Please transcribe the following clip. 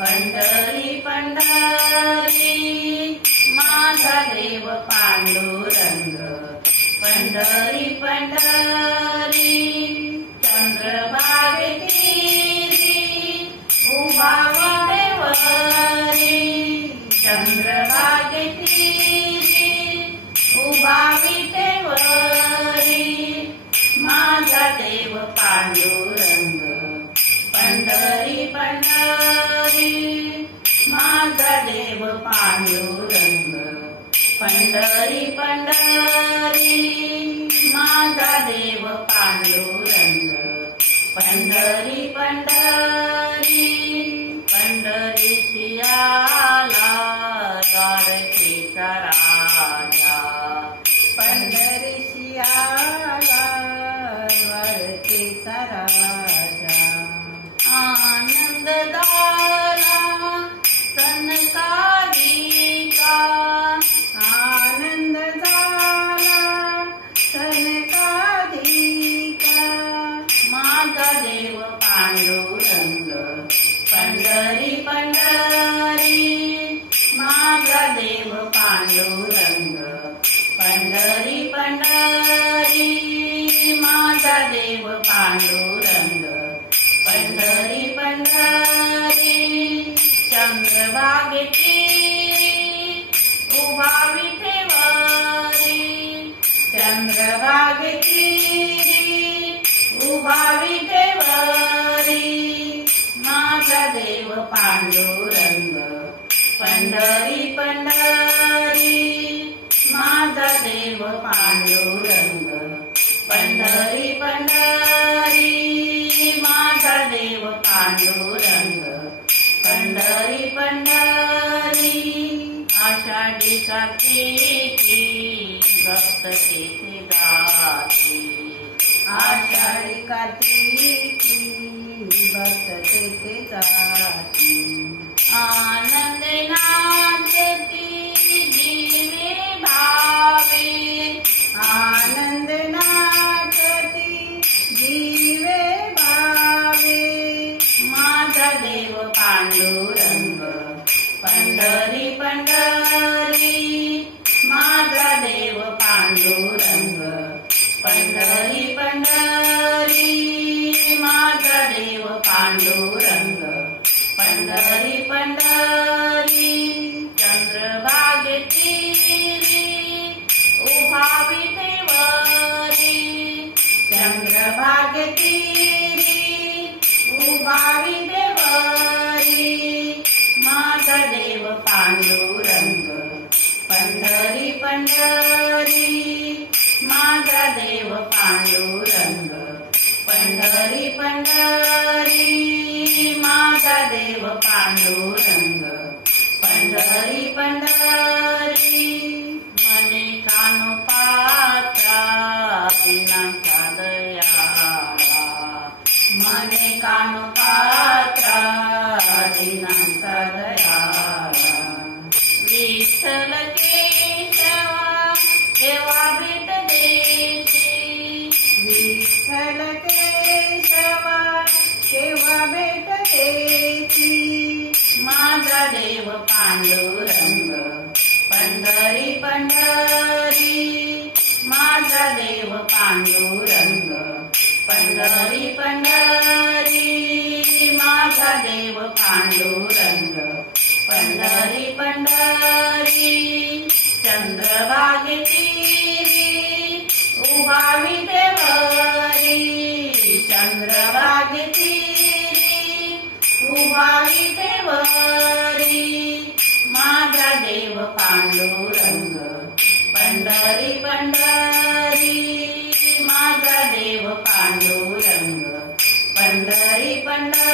पंढरी पंढरी माझा देव पांडुरंग, पंढरी पंढरी चंद्रभागेतीरी उभा विटेवरी, चंद्रभागेतीरी उभा विटेवरी माझा देव पांडुरंग, पंढरी पंढरी माझा देव पांडुरंग, पंढरी पंढरी माझा देव पांडुरंग, पंढरी पंढरी पंढरीची आला द्वारकेचा राजा, पंढरीची आला द्वारकेचा राजा, आनंद झाला सनकादिका, आनंद झाला सनकादिका माझा देव पांडुरंग, पंढरी पंढरी माझा देव पांडुरंग, पंढरी पंढरी माझा देव पांडुरंग, पंढरी पंढरी चंद्रभागेतीरी उभा विटेवरी, चंद्रभागेतीरी उभा विटेवरी माझा देव पांडुरंग, पंढरी पंढरी माझा देव पांडुरंग, पंढरी पंढरी माझा देव पांडुरंग, पंढरी पंढरी आषाढी कार्तिकी भक्त तेथे जाती, आषाढी कार्तिकी भक्त तेथे जाती, आनंदे नाचती जीवे भावे, आनंद नाचती जीवे भावे माझा देव पांडुरंग, पंढरी पंढरी माझा देव पांडुरंग, पंढरी पंढरी माझा देव पांडुरंग, पंढरी पंढरी चंद्रभागेतीरी उभा विटेवरी, चंद्रभागेतीरी उभा विटेवरी माझा देव पांडुरंग, पंढरी पंढरी माझा देव पांडुरंग, पंढरी पंढरी माझा देव पांडुरंग, पंढरी पंढरी मने कानोपात्रा विनाचा दयाळा, मने कानोपात्रा विनाचा दयाळा, विठ्ठल केशवा केव्हा भेट देशी, विठ्ठल केशवा केव्हा भेट देशी माझा देव पांडुरंग, पंढरी पंढरी माझा देव पांडुरंग, पंढरी पंढरी माझा देव पांडुरंग, पंढरी पंढरी चंद्रभागेतीरी उभा विटेवरी, चंद्रभागेतीरी उभा विटेवरी माझा देव पांडुरंग, पंढरी पंढरी माझा देव पांडुरंग, पंढरी पंढरी